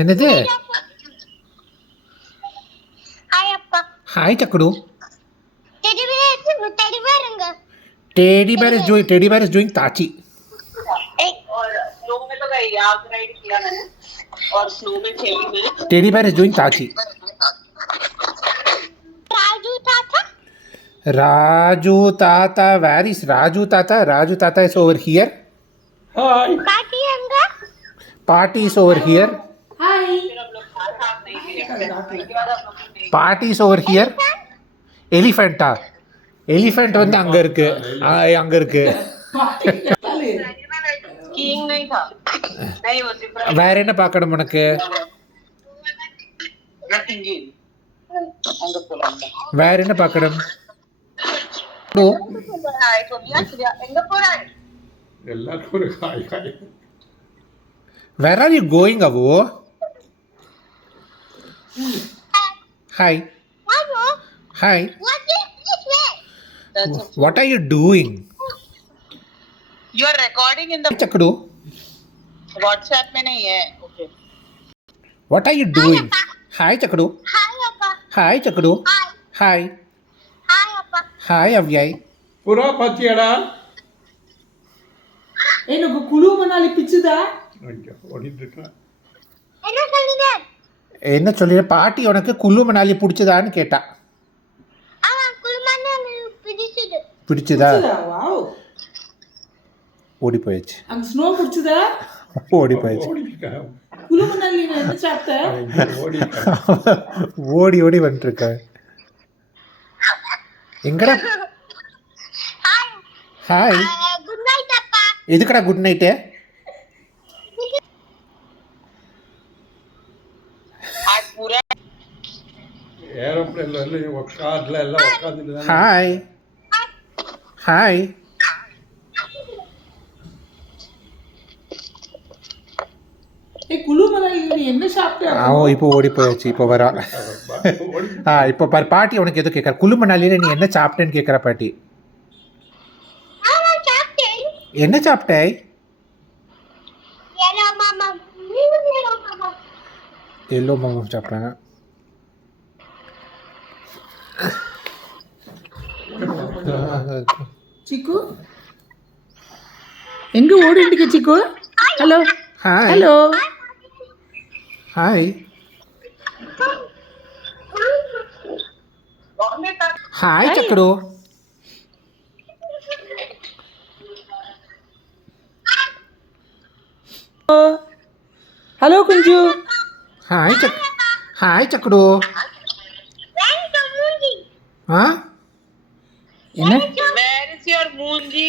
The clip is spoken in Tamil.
என்னது? ஹாய் சக்குடு. Teddy bear is doing tachi. Snow में तो गई आग राइड किया मैंने और स्नो में खेली मैं. Teddy bear is doing tachi. Raju Tata, where is Raju Tata? Raju Tata is over here. Hi. Party is over here. Hi. Party is over here. Elephanta. Elephant வந்து அங்க இருக்கு. அங்க இருக்கு. King नहीं था. नहीं वो different. வேற என்ன பார்க்கணும் உனக்கு? அங்க போலாம். வேற என்ன பார்க்கணும்? எங்க போறாய்? எல்லாருக்கும் ஒரு hi hi. Where are you going, Avu? Hi. Hi. What are you doing? You are recording in the Chakdu. WhatsApp में नहीं है. Okay. What are you doing? Hi, Chakdu. Hi, Chakdu. Hi. Hi, Avyai. புறா பாத்தியாடா? எனக்கு குழு மணாலி பிச்சுதா? ஐயோ ஓடிட்டு இருக்கா. என்ன சொல்லிற பாட்டி உனக்கு குல்லு மணாலி பிடிச்சதான்னு கேட்டா. பிடிச்சதா? வாவ். ஓடி போயிடுச்சு. அங்க ஸ்னோ பிடிச்சதா? ஓடி போயிடுச்சு. ஓடிட்டா. குழு மணாலி என்ன சாப்பிட்ட? ஓடிட்டா. ஓடி ஓடி வந்துட்டு இருக்க. எங்கடா? ஹாய். குட் நைட் அப்பா. எதுக்குடா குட் நைட்டு? आज पूरा ஏரோப்ளேன்ல எல்லாம் கார்ல எல்லாம் உட்கார்ந்துட்டு ஹாய். ஹாய். குழு மணாலி நீ என்ன சாப்பிட்ட? இப்போ ஓடி போயாச்சு. இப்போ வரா. இப்போ பாரு பாட்டி உனக்கு எதுவும் கேட்கற. குல்லு மணாலியில நீ என்ன சாப்பிட்டேன்னு கேட்கற பாட்டி. என்ன சாப்பிட்டாய்? எல்லோ மாமா சாப்பிட்டாங்க. சிக்கு எங்க ஓடிட்டு இருக்க சிக்கு? Hello hi. Hello hi. Hi சக்கடு. ஹலோ குஞ்சு. ஹாய் ஹாய் சக்கடு. ஆ என்ன? Where is your moonji?